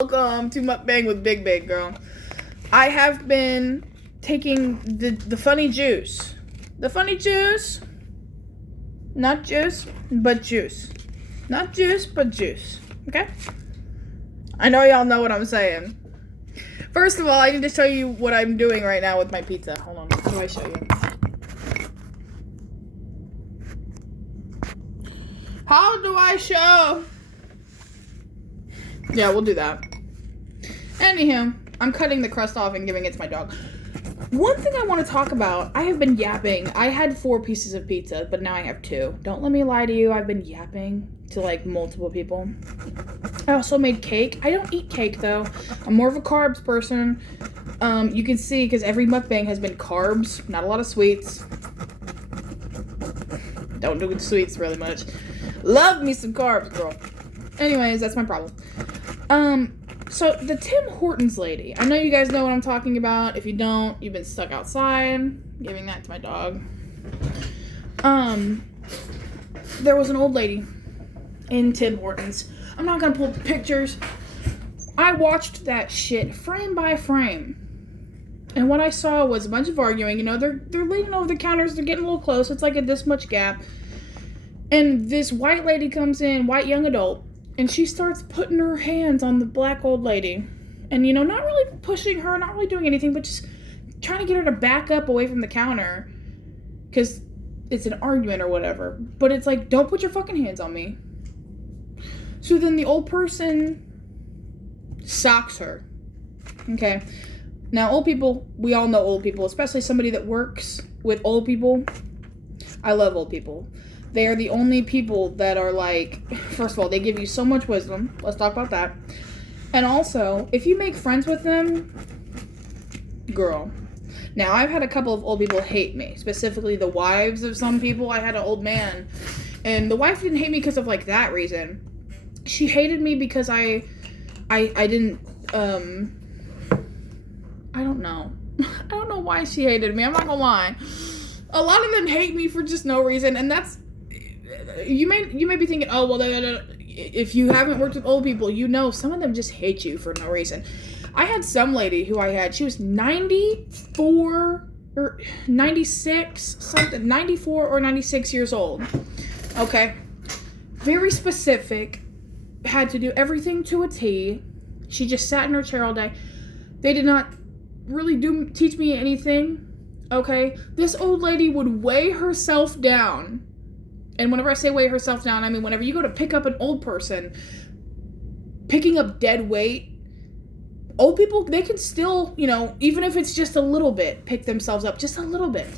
Welcome to Mukbang with BigBig, girl. I have been taking the funny juice. The funny juice. Not juice, but juice. Not juice, but juice. Okay? I know y'all know what I'm saying. First of all, I need to show you what I'm doing right now with my pizza. Hold on, how do I show you? How do I show? Yeah, we'll do that. Anywho, I'm cutting the crust off and giving it to my dog. One thing I want to talk about, I have been yapping. I had 4 pieces of pizza, but now I have 2. Don't let me lie to you, I've been yapping to like multiple people. I also made cake. I don't eat cake though. I'm more of a carbs person. You can see because every mukbang has been carbs, not a lot of sweets. Don't do sweets really much. Love me some carbs, girl. Anyways, that's my problem. So the Tim Hortons lady, I know you guys know what I'm talking about. If you don't, you've been stuck outside. Giving that to my dog. There was an old lady in Tim Hortons. I'm not gonna pull pictures. I watched that shit frame by frame. And what I saw was a bunch of arguing. You know, they're leaning over the counters, they're getting a little close. It's like a this much gap. And this white lady comes in, white young adult, and she starts putting her hands on the black old lady. And, you know, not really pushing her, not really doing anything, but just trying to get her to back up away from the counter. Because it's an argument or whatever. But it's like, don't put your fucking hands on me. So then the old person socks her. Okay. Now, old people, we all know old people, especially somebody that works with old people. I love old people. They are the only people that are like, first of all, they give you so much wisdom. Let's talk about that. And also, if you make friends with them, girl. Now, I've had a couple of old people hate me, specifically the wives of some people. I had an old man, and the wife didn't hate me because of like that reason. She hated me because I didn't, I don't know. I don't know why she hated me. I'm not gonna lie. A lot of them hate me for just no reason, and that's, you may be thinking, oh, well, if you haven't worked with old people, you know some of them just hate you for no reason. I had some lady who she was 94 or 96, something, 94 or 96 years old. Okay. Very specific. Had to do everything to a T. She just sat in her chair all day. They did not really teach me anything. Okay, this old lady would weigh herself down. And whenever I say weigh herself down, I mean whenever you go to pick up an old person, picking up dead weight, old people, they can still, you know, even if it's just a little bit, pick themselves up just a little bit.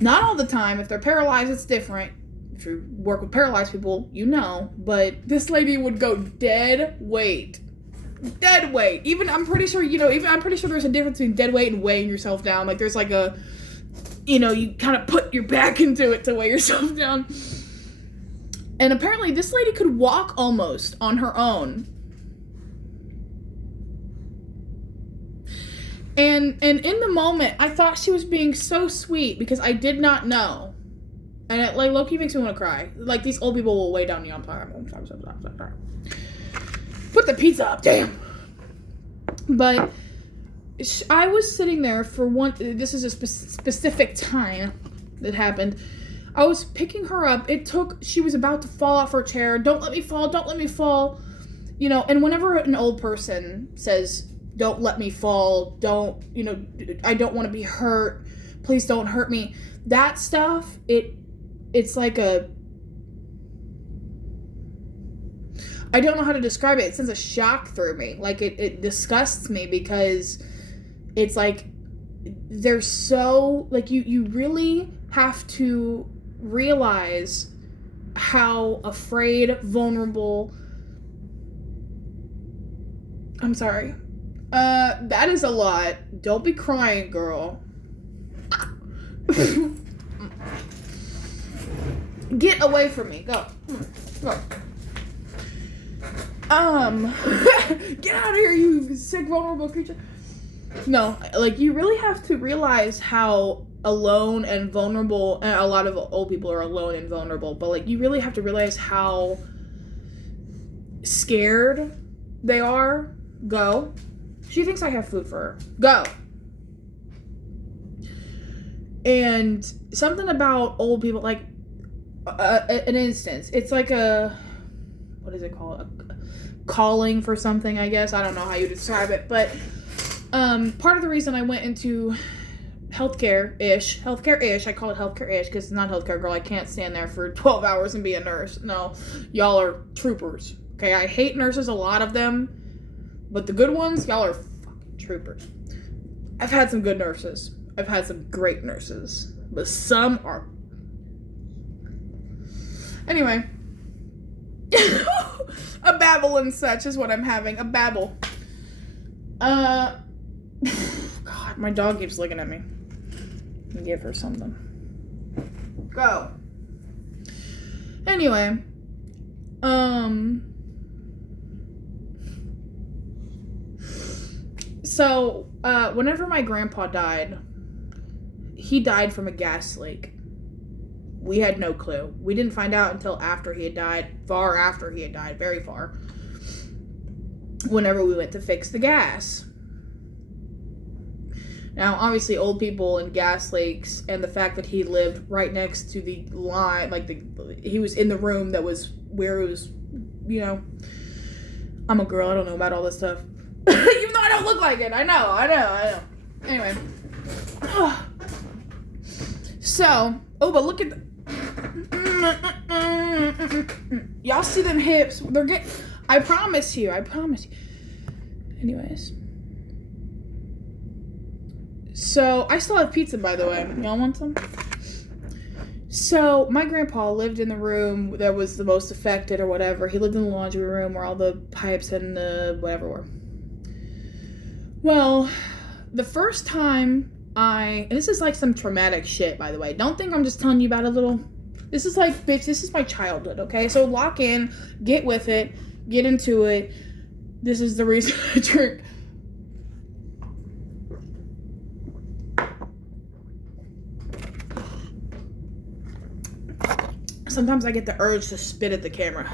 Not all the time. If they're paralyzed, it's different. If you work with paralyzed people, you know. But this lady would go dead weight. Dead weight. Even, I'm pretty sure there's a difference between dead weight and weighing yourself down. Like, there's like a, you know, you kind of put your back into it to weigh yourself down. And apparently this lady could walk almost on her own. And in the moment, I thought she was being so sweet because I did not know. And it, like, low-key makes me want to cry. Like, these old people will weigh down you. I'm sorry. Put the pizza up, damn. But I was sitting there for this is a specific time that happened. I was picking her up. She was about to fall off her chair. Don't let me fall. You know, and whenever an old person says, don't let me fall, I don't want to be hurt, please don't hurt me. That stuff, it's like I don't know how to describe it. It sends a shock through me. Like, it disgusts me because it's like, they're so, like, you really have to realize how afraid, vulnerable, I'm sorry. That is a lot. Don't be crying, girl. Get away from me. Go. Go. Get out of here, you sick, vulnerable creature. No, like, you really have to realize how alone and vulnerable, and a lot of old people are alone and vulnerable, but, like, you really have to realize how scared they are, go. She thinks I have food for her. Go. And something about old people, like, an instance. It's like what is it called? A calling for something, I guess. I don't know how you describe it. But part of the reason I went into healthcare-ish, I call it healthcare-ish because it's not healthcare, girl. I can't stand there for 12 hours and be a nurse. No, y'all are troopers. Okay, I hate nurses, a lot of them. But the good ones, y'all are fucking troopers. I've had some good nurses. I've had some great nurses. But some are... Anyway. A babble and such is what I'm having. A babble. God, my dog keeps looking at me. Let me give her something. Go. Anyway. So, whenever my grandpa died, he died from a gas leak. We had no clue. We didn't find out until after he had died, far after he had died, very far. Whenever we went to fix the gas. Now, obviously, old people and gas leaks, and the fact that he lived right next to the line, like he was in the room that was where it was, you know. I'm a girl, I don't know about all this stuff. Even though I don't look like it. I know. Anyway. So, but look at the... Y'all see them hips? They're getting... I promise you. Anyways. So, I still have pizza, by the way. Y'all want some? So, my grandpa lived in the room that was the most affected or whatever. He lived in the laundry room where all the pipes and the whatever were. Well, the first time and this is like some traumatic shit, by the way. Don't think I'm just telling you about a little... This is like, bitch, this is my childhood, okay? So lock in, get with it, get into it. This is the reason I drink. Sometimes I get the urge to spit at the camera.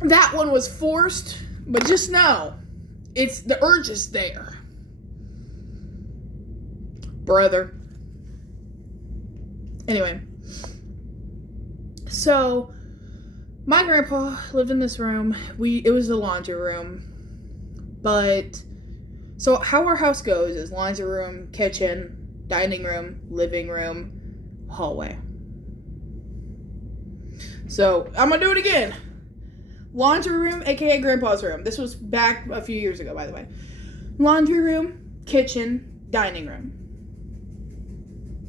That one was forced, but just know, the urge is there. Brother. Anyway. So, my grandpa lived in this room. It was the laundry room. But, so how our house goes is laundry room, kitchen, dining room, living room, hallway. So, I'm gonna do it again. Laundry room, aka grandpa's room. This was back a few years ago, by the way. Laundry room, kitchen, dining room.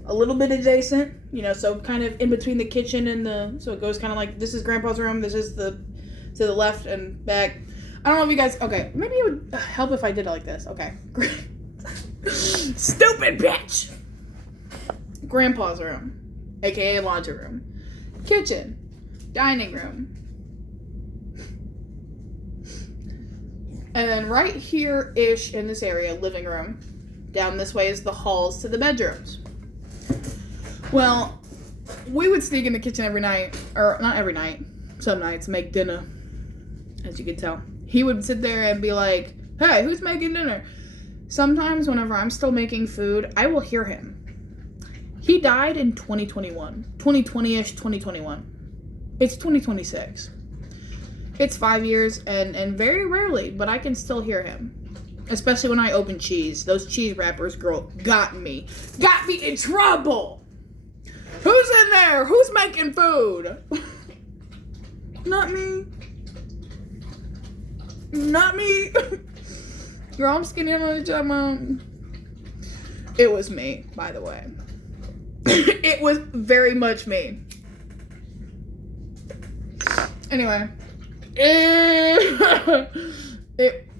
A little bit adjacent, you know, so kind of in between the kitchen and so it goes kind of like, this is grandpa's room, this is to the left and back. I don't know if you guys, okay, maybe it would help if I did it like this. Okay. Stupid bitch! Grandpa's room, aka laundry room. Kitchen, dining room. And then right here-ish in this area, living room. Down this way is the halls to the bedrooms. Well, we would sneak in the kitchen every night, or not every night, some nights, make dinner, as you can tell. He would sit there and be like, hey, who's making dinner? Sometimes whenever I'm still making food, I will hear him. He died in 2021, 2020-ish, 2021. It's 2026. It's 5 years, and very rarely, but I can still hear him. Especially when I open cheese. Those cheese wrappers, girl, got me in trouble. Who's in there? Who's making food? Not me. Girl, I'm skinny on the job, Mom. It was me, by the way. It was very much me. Anyway.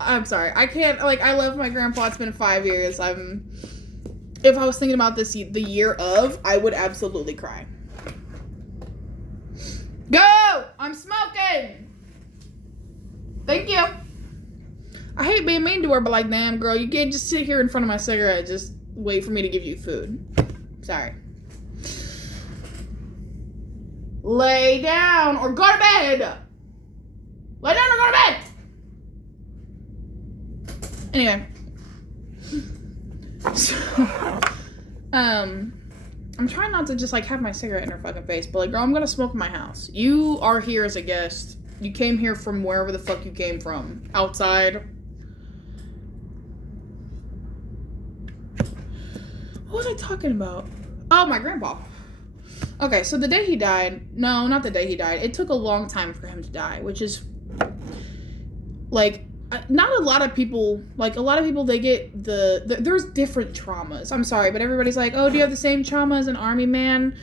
I'm sorry. I can't, I love my grandpa. It's been 5 years. If I was thinking about this the year of, I would absolutely cry. Go! I'm smoking! Thank you. I hate being mean to her, but damn, girl, you can't just sit here in front of my cigarette. Just wait for me to give you food. Sorry. Lay down or go to bed. Lay down or go to bed. Anyway. So, I'm trying not to just, like, have my cigarette in her fucking face, but, like, girl, I'm gonna smoke in my house. You are here as a guest. You came here from wherever the fuck you came from. Outside. What was I talking about? Oh, my grandpa. Okay, so the day he died... No, not the day he died. It took a long time for him to die, which is... Like... Not a lot of people, like, a lot of people, they get there's different traumas. I'm sorry, but everybody's like, oh, do you have the same trauma as an army man?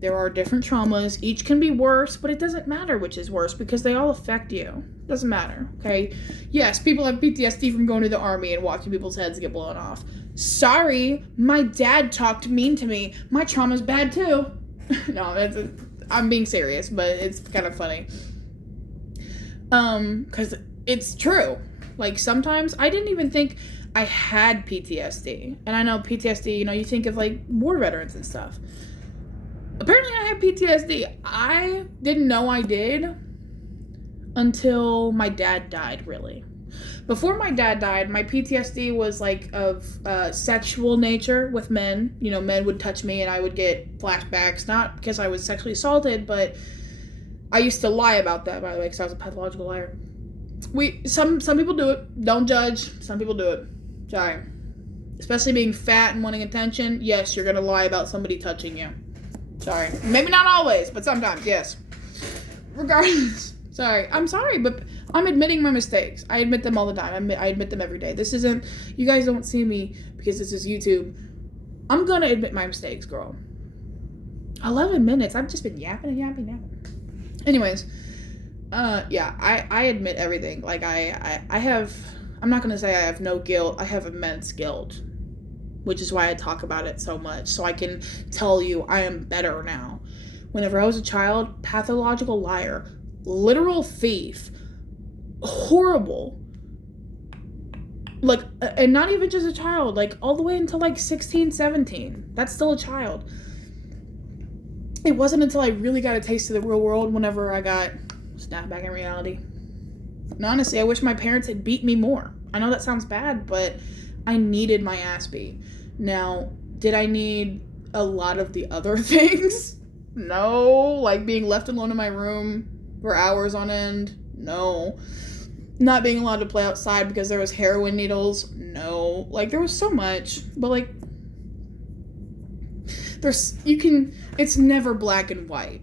There are different traumas. Each can be worse, but it doesn't matter which is worse because they all affect you. Doesn't matter, okay? Yes, people have PTSD from going to the army and watching people's heads get blown off. Sorry, my dad talked mean to me. My trauma's bad, too. No, I'm being serious, but it's kind of funny. Because... It's true. Like, sometimes I didn't even think I had PTSD. And I know PTSD, you know, you think of, like, war veterans and stuff. Apparently I have PTSD. I didn't know I did until my dad died, really. Before my dad died, my PTSD was, like, of sexual nature with men. You know, men would touch me and I would get flashbacks. Not because I was sexually assaulted, but I used to lie about that, by the way, because I was a pathological liar. Some people do it. Don't judge. Some people do it. Sorry. Especially being fat and wanting attention. Yes, you're going to lie about somebody touching you. Sorry. Maybe not always, but sometimes, yes. Regardless. Sorry. I'm sorry, but I'm admitting my mistakes. I admit them all the time. I admit them every day. This isn't... You guys don't see me because this is YouTube. I'm going to admit my mistakes, girl. 11 minutes. I've just been yapping now. Anyways... yeah, I admit everything. Like, I have, I'm not gonna say I have no guilt. I have immense guilt, which is why I talk about it so much, so I can tell you I am better now. Whenever I was a child, pathological liar, literal thief, horrible. Like, and not even just a child, like, all the way until, like, 16, 17. That's still a child. It wasn't until I really got a taste of the real world whenever I got... snap back in reality. And honestly, I wish my parents had beat me more. I know that sounds bad, but I needed my ass beat. Now, did I need a lot of the other things? No. Like being left alone in my room for hours on end? No. Not being allowed to play outside because there was heroin needles? No. Like, there was so much. But, like, it's never black and white.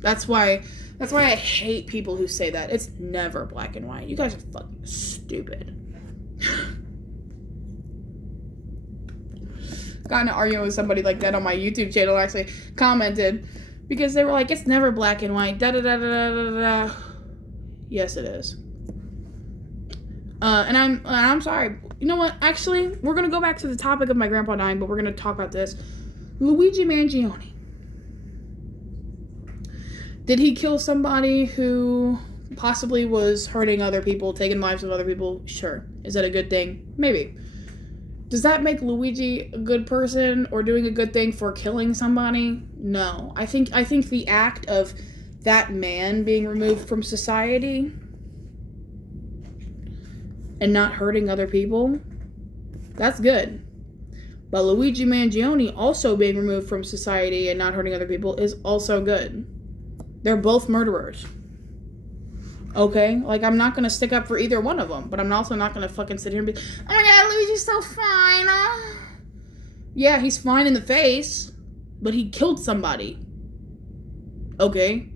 That's why I hate people who say that. It's never black and white. You guys are fucking stupid. Got in an argument with somebody like that on my YouTube channel, actually commented, because they were like, it's never black and white, da-da-da-da-da-da-da. Yes, it is. And I'm sorry. You know what? Actually, we're going to go back to the topic of my grandpa dying, but we're going to talk about this. Luigi Mangione. Did he kill somebody who possibly was hurting other people, taking lives of other people? Sure. Is that a good thing? Maybe. Does that make Luigi a good person or doing a good thing for killing somebody? No. I think the act of that man being removed from society and not hurting other people, that's good. But Luigi Mangione also being removed from society and not hurting other people is also good. They're both murderers. Okay? Like, I'm not gonna stick up for either one of them, but I'm also not gonna fucking sit here and be, oh my god, Luigi's so fine. Yeah, he's fine in the face, but he killed somebody. Okay?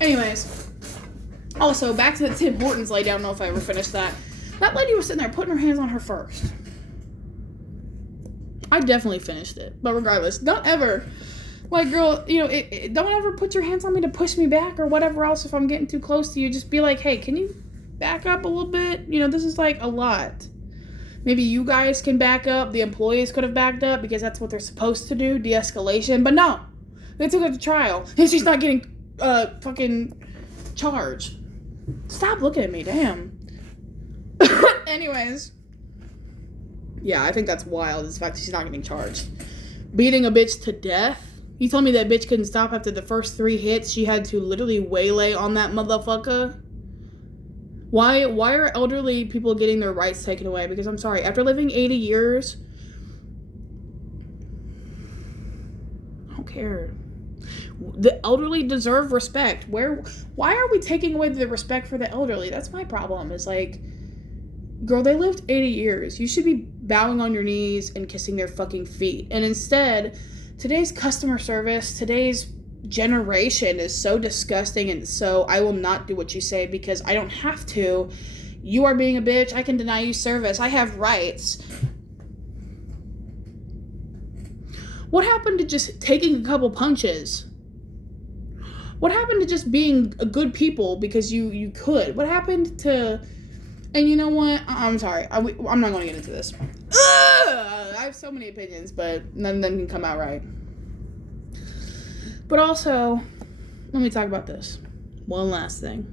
Anyways. Also, back to the Tim Hortons lady. I don't know if I ever finished that. That lady was sitting there putting her hands on her first. I definitely finished it. But regardless, don't ever... Like, girl, you know, don't ever put your hands on me to push me back or whatever else if I'm getting too close to you. Just be like, hey, can you back up a little bit? You know, this is, like, a lot. Maybe you guys can back up. The employees could have backed up because that's what they're supposed to do, de-escalation. But no, they took her to trial. And she's not getting, fucking charged. Stop looking at me, damn. Anyways. Yeah, I think that's wild, is the fact that she's not getting charged. Beating a bitch to death? You told me that bitch couldn't stop after the first 3 hits. She had to literally waylay on that motherfucker. Why are elderly people getting their rights taken away? Because I'm sorry, after living 80 years, I don't care. The elderly deserve respect. Why are we taking away the respect for the elderly? That's my problem. Is like, girl, they lived 80 years. You should be bowing on your knees and kissing their fucking feet. And instead, today's customer service, today's generation is so disgusting, and so I will not do what you say because I don't have to. You are being a bitch. I can deny you service. I have rights. What happened to just taking a couple punches? What happened to just being a good people because you could? What happened to... And you know what? I'm sorry. I'm not going to get into this. I have so many opinions, but none of them can come out right. But also, let me talk about this. One last thing.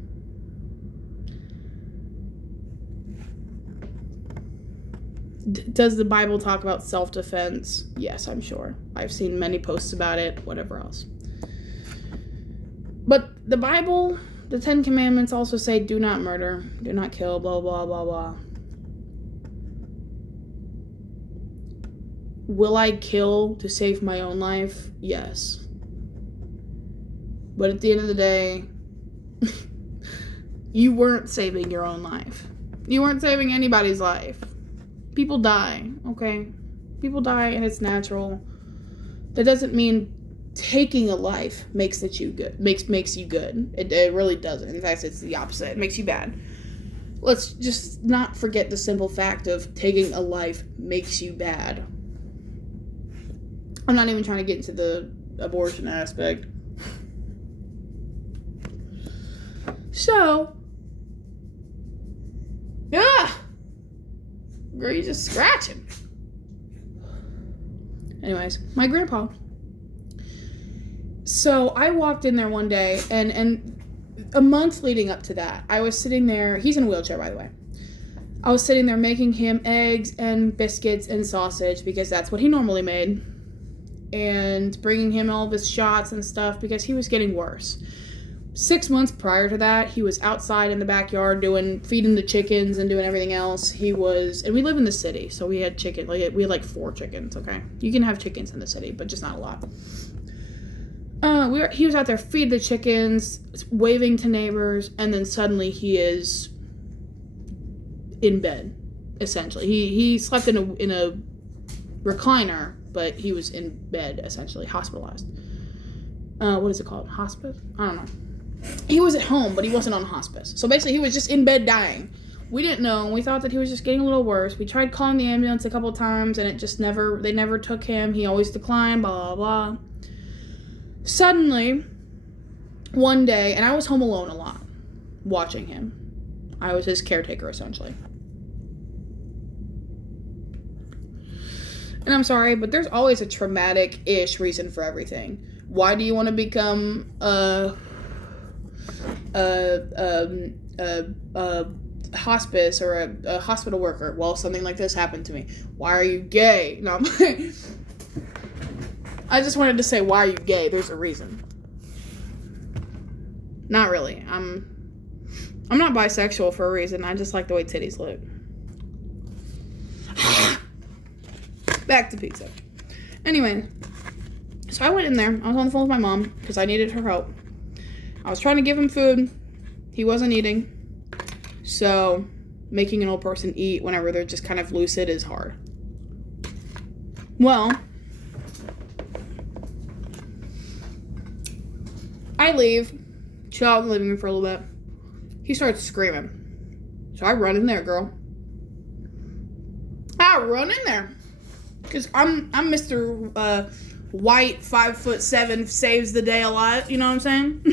Does the Bible talk about self-defense? Yes, I'm sure. I've seen many posts about it, whatever else. But the Bible, the 10 Commandments also say, do not murder, do not kill, blah, blah, blah, blah. Will I kill to save my own life? Yes. But at the end of the day, you weren't saving your own life. You weren't saving anybody's life. People die, okay? People die and it's natural. That doesn't mean taking a life makes you good. Makes you good. It really doesn't. In fact, it's the opposite. It makes you bad. Let's just not forget the simple fact of taking a life makes you bad. I'm not even trying to get into the abortion aspect. So, girl, you just scratching. Anyways, my grandpa. So I walked in there one day, and a month leading up to that, I was sitting there. He's in a wheelchair, by the way. I was sitting there making him eggs and biscuits and sausage because that's what he normally made, and bringing him all of his shots and stuff because he was getting worse. 6 months prior to that, he was outside in the backyard feeding the chickens and doing everything else. And we live in the city, so we had chicken. We had 4 chickens, okay? You can have chickens in the city, but just not a lot. He was out there feeding the chickens, waving to neighbors, and then suddenly he is in bed, essentially. He slept in a recliner, but he was in bed, essentially, hospitalized. What is it called? Hospice? I don't know. He was at home, but he wasn't on hospice. So basically, he was just in bed dying. We didn't know. We thought that he was just getting a little worse. We tried calling the ambulance a couple of times, and they never took him. He always declined, blah, blah, blah. Suddenly, one day, and I was home alone a lot, watching him. I was his caretaker, essentially. And I'm sorry, but there's always a traumatic-ish reason for everything. Why do you want to become hospice or a hospital worker? Well, something like this happened to me. Why are you gay? No, I just wanted to say, why are you gay? There's a reason. Not really. I'm not bisexual for a reason. I just like the way titties look. Back to pizza. Anyway, so I went in there. I was on the phone with my mom because I needed her help. I was trying to give him food. He wasn't eating. So, making an old person eat whenever they're just kind of lucid is hard. Well, I leave, chill out in the living room for a little bit. He starts screaming. So I run in there, girl. I run in there. Because I'm Mr. White, 5'7", saves the day a lot. You know what I'm saying?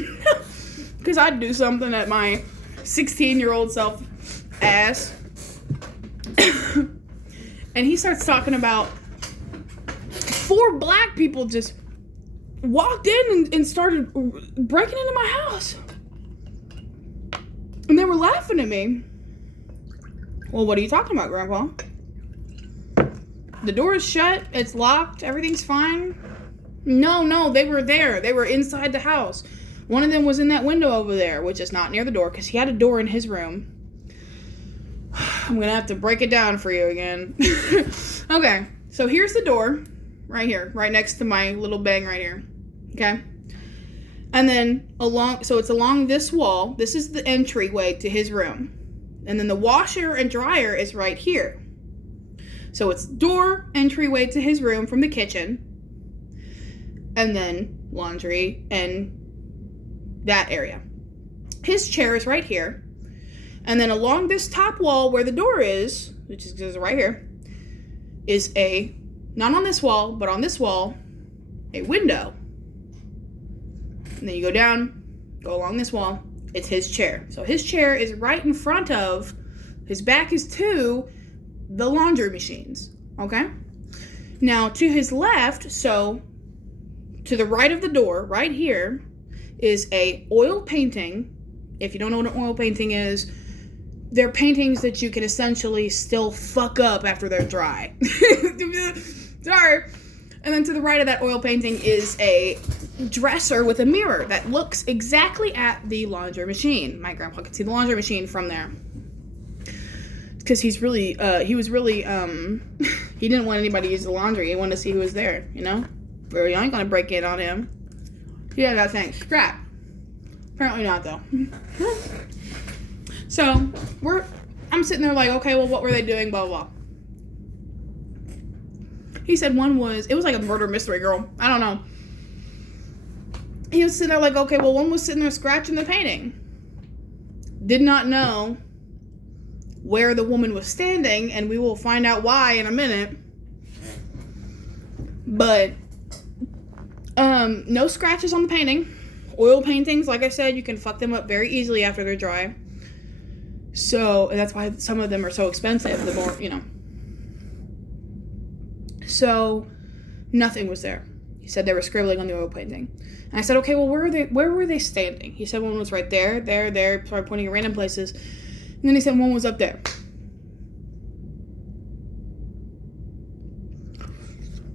Because I'd do something that my 16-year-old self asked. And he starts talking about 4 black people just walked in and started breaking into my house. And they were laughing at me. Well, what are you talking about, Grandpa? The door is shut. It's locked. Everything's fine. No, they were there. They were inside the house. One of them was in that window over there, which is not near the door, because he had a door in his room. I'm gonna have to break it down for you again. Okay, so here's the door, right here, right next to my little bang right here. Okay, and then it's along this wall. This is the entryway to his room, and then the washer and dryer is right here. So it's door, entryway to his room from the kitchen, and then laundry and that area. His chair is right here. And then along this top wall where the door is, which is right here, is not on this wall, but on this wall, a window. And then you go down, go along this wall, it's his chair. So his chair is right in front of, his back is to the laundry machines, okay? Now to his left, so to the right of the door, right here, is a oil painting. If you don't know what an oil painting is, they're paintings that you can essentially still fuck up after they're dry. Sorry. And then to the right of that oil painting is a dresser with a mirror that looks exactly at the laundry machine. My grandpa could see the laundry machine from there. Because he didn't want anybody to use the laundry. He wanted to see who was there, you know? Well, you ain't gonna break in on him. Yeah, that thing. Scrap. Apparently not, though. So, I'm sitting there like, okay, well, what were they doing, blah, blah, blah. He said it was like a murder mystery, girl. I don't know. He was sitting there like, okay, well, one was sitting there scratching the painting. Did not know where the woman was standing, and we will find out why in a minute. But, no scratches on the painting. Oil paintings, like I said, you can fuck them up very easily after they're dry. So, and that's why some of them are so expensive, the more, you know. So, nothing was there. He said they were scribbling on the oil painting. And I said, okay, well, where were they standing? He said one was right there, started pointing at random places. And then he said one was up there.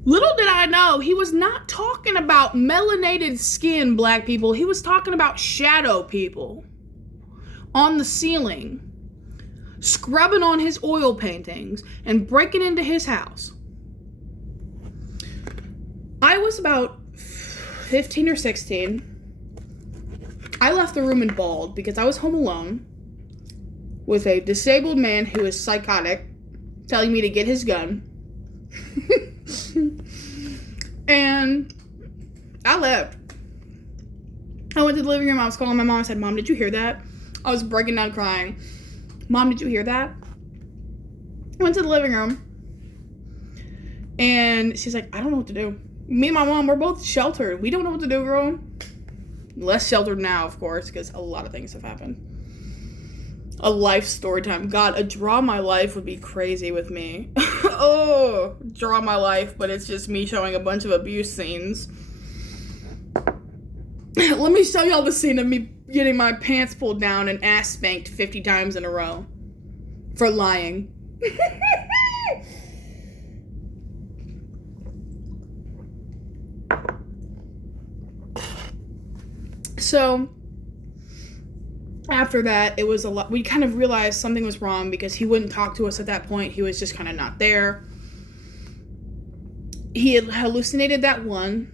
Little did I know, he was not talking about melanated skin black people. He was talking about shadow people on the ceiling, scrubbing on his oil paintings and breaking into his house. I was about 15 or 16. I left the room and bawled because I was home alone with a disabled man who is psychotic telling me to get his gun. And I left. I went to the living room. I was calling my mom. I said, Mom, did you hear that? I was breaking down crying. Mom, did you hear that? I went to the living room. And she's like, I don't know what to do. Me and my mom, we're both sheltered. We don't know what to do, girl. Less sheltered now, of course, because a lot of things have happened. A life story time. God, a draw my life would be crazy with me. Oh, draw my life, but it's just me showing a bunch of abuse scenes. Let me show y'all the scene of me getting my pants pulled down and ass spanked 50 times in a row. For lying. So, after that, it was a lot. We kind of realized something was wrong because he wouldn't talk to us at that point. He was just kind of not there. He had hallucinated that one.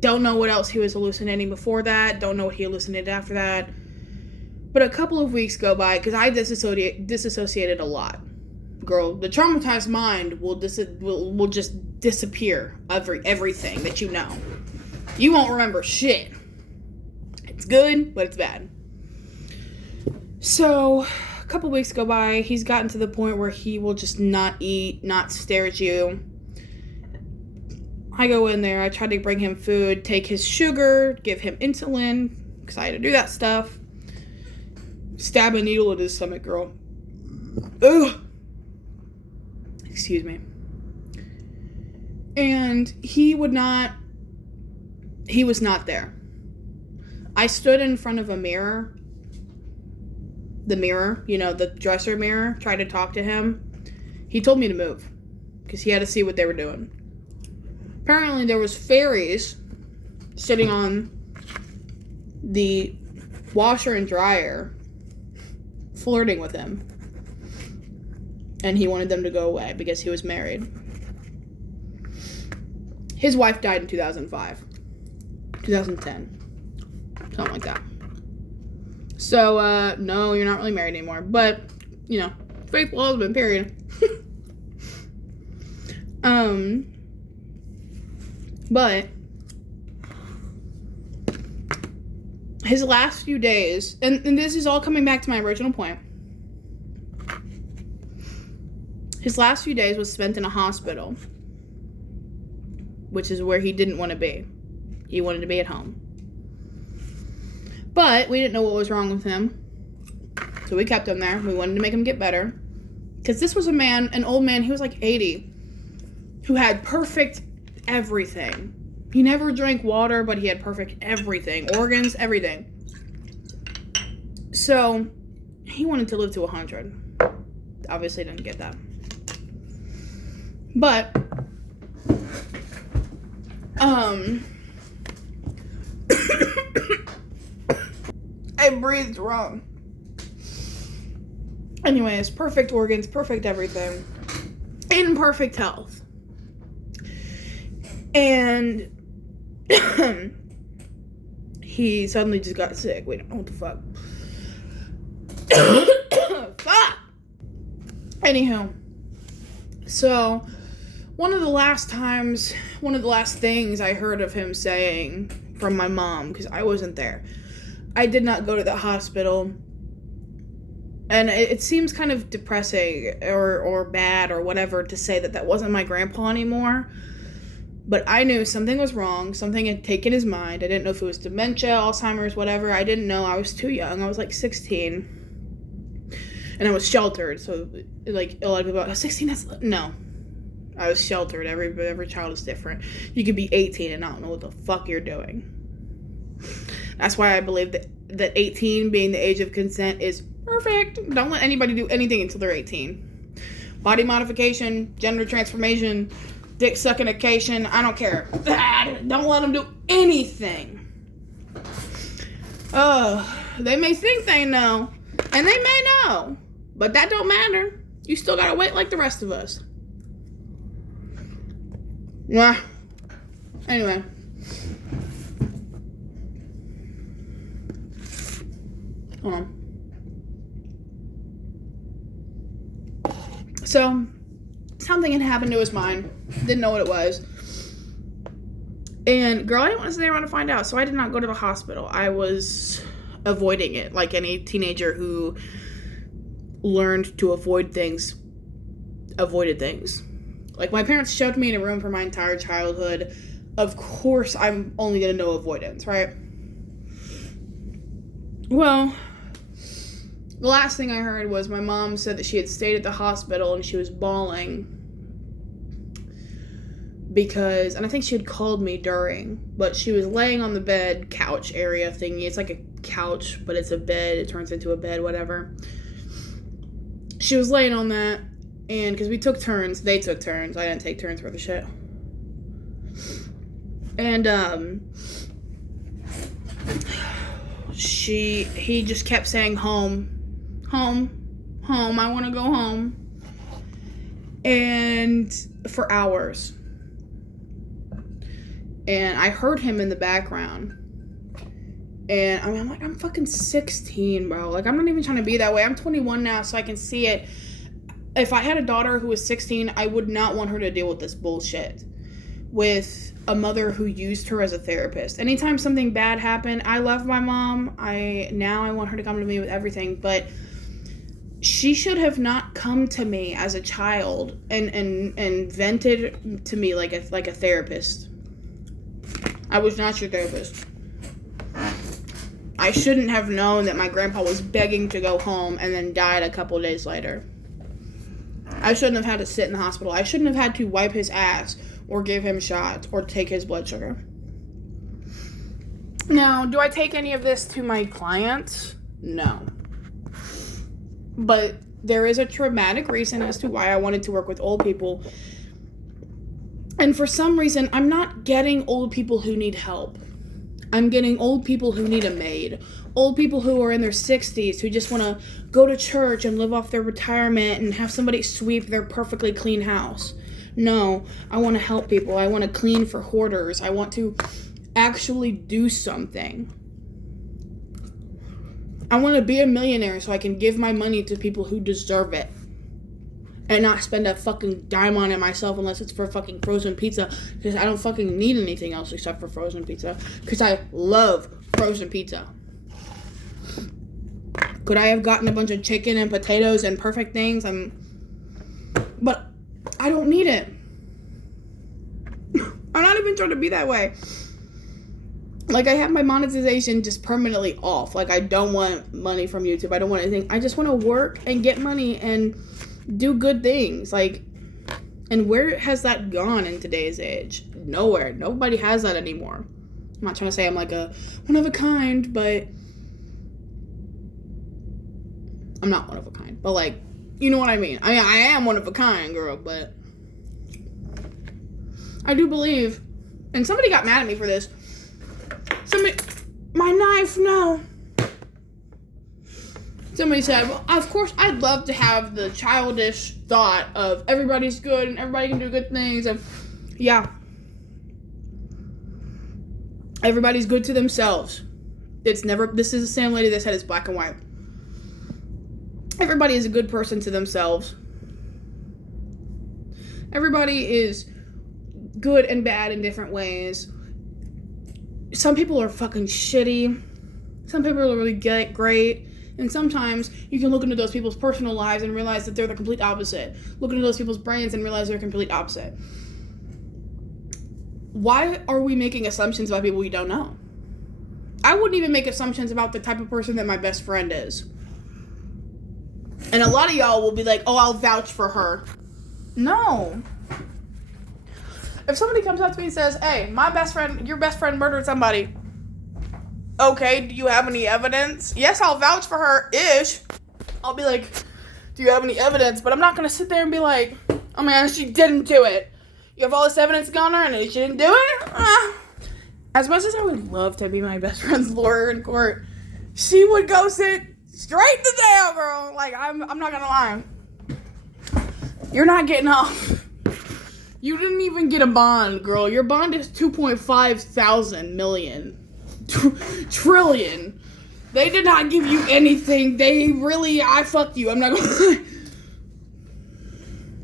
Don't know what else he was hallucinating before that. Don't know what he hallucinated after that. But a couple of weeks go by because I disassociated a lot. Girl, the traumatized mind will just disappear everything that you know. You won't remember shit. It's good, but it's bad. So, a couple weeks go by. He's gotten to the point where he will just not eat, not stare at you. I go in there. I try to bring him food, take his sugar, give him insulin, because I had to do that stuff. Stab a needle in his stomach, girl. Ugh. Excuse me. And he was not there. I stood in front of a mirror. The mirror, you know, the dresser mirror, tried to talk to him. He told me to move because he had to see what they were doing. Apparently there was fairies sitting on the washer and dryer flirting with him. And he wanted them to go away because he was married. His wife died in 2005. 2010. Something like that. So, no, you're not really married anymore. But, faithful husband, period. But his last few days, and this is all coming back to my original point. His last few days was spent in a hospital, which is where he didn't want to be. He wanted to be at home. But we didn't know what was wrong with him. So we kept him there. We wanted to make him get better. Because this was an old man, he was like 80, who had perfect everything. He never drank water, but he had perfect everything. Organs, everything. So, he wanted to live to 100. Obviously didn't get that. But, I breathed wrong. Anyways, perfect organs, perfect everything. In perfect health. And he suddenly just got sick. We don't know what the fuck. Fuck! Anywho. So, one of the last things I heard of him saying from my mom, because I wasn't there, I did not go to the hospital. And it seems kind of depressing or bad or whatever to say that wasn't my grandpa anymore. But I knew something was wrong. Something had taken his mind. I didn't know if it was dementia, Alzheimer's, whatever. I didn't know. I was too young. I was like 16. And I was sheltered. So, like, a lot of people, 16, no. I was sheltered. Every child is different. You could be 18 and not know what the fuck you're doing. That's why I believe that 18 being the age of consent is perfect. Don't let anybody do anything until they're 18. Body modification, gender transformation, dick sucking occasion, I don't care. Don't let them do anything. They may think they know, and they may know, but that don't matter. You still gotta wait like the rest of us. Yeah. Anyway. Hold on. So, something had happened to his mind. Didn't know what it was. And, girl, I didn't want to stay around to find out, so I did not go to the hospital. I was avoiding it, like any teenager who learned to avoided things. Like, my parents shoved me in a room for my entire childhood. Of course, I'm only going to know avoidance, right? Well, the last thing I heard was my mom said that she had stayed at the hospital and she was bawling because, and I think she had called me during, but she was laying on the bed, couch area thingy. It's like a couch, but it's a bed. It turns into a bed, whatever. She was laying on that, and because they took turns. I didn't take turns for the shit. And, he just kept saying home, I want to go home. And for hours. And I heard him in the background. And I'm like, I'm fucking 16, bro. Like, I'm not even trying to be that way. I'm 21 now, so I can see it. If I had a daughter who was 16, I would not want her to deal with this bullshit. With a mother who used her as a therapist. Anytime something bad happened, I love my mom. Now I want her to come to me with everything, but she should have not come to me as a child and vented to me like a therapist. I was not your therapist. I shouldn't have known that my grandpa was begging to go home and then died a couple days later. I shouldn't have had to sit in the hospital. I shouldn't have had to wipe his ass or give him shots or take his blood sugar. Now, do I take any of this to my clients? No. But there is a traumatic reason as to why I wanted to work with old people. And for some reason, I'm not getting old people who need help. I'm getting old people who need a maid old people who are in their 60s who just want to go to church and live off their retirement and have somebody sweep their perfectly clean house. No, I want to help people. I want to clean for hoarders. I want to actually do something. I want to be a millionaire so I can give my money to people who deserve it. And not spend a fucking dime on it myself unless it's for fucking frozen pizza. Because I don't fucking need anything else except for frozen pizza. Because I love frozen pizza. Could I have gotten a bunch of chicken and potatoes and perfect things? But I don't need it. I'm not even trying to be that way. Like, I have my monetization just permanently off. Like, I don't want money from YouTube. I don't want anything. I just want to work and get money and do good things. Like, and where has that gone in today's age? Nowhere. Nobody has that anymore. I'm not trying to say I'm like a one of a kind, but I'm not one of a kind. But, like, you know what I mean. I mean, I am one of a kind, girl, but I do believe, and somebody got mad at me for this. My knife, no. Somebody said, well, of course, I'd love to have the childish thought of everybody's good and everybody can do good things. And yeah, everybody's good to themselves. This is the same lady that said it's black and white. Everybody is a good person to themselves. Everybody is good and bad in different ways. Some people are fucking shitty. Some people are really great. And sometimes you can look into those people's personal lives and realize that they're the complete opposite. Look into those people's brains and realize they're the complete opposite. Why are we making assumptions about people we don't know? I wouldn't even make assumptions about the type of person that my best friend is. And a lot of y'all will be like, oh, I'll vouch for her. No. If somebody comes up to me and says, hey, your best friend murdered somebody. Okay, do you have any evidence? Yes, I'll vouch for her-ish. I'll be like, do you have any evidence? But I'm not going to sit there and be like, oh man, she didn't do it. You have all this evidence against her and she didn't do it? As much as I would love to be my best friend's lawyer in court, she would go sit straight to jail, girl. Like, I'm not going to lie. You're not getting off. You didn't even get a bond, girl. Your bond is 2.5 thousand million. Trillion. They did not give you anything. I fucked you. I'm not gonna lie.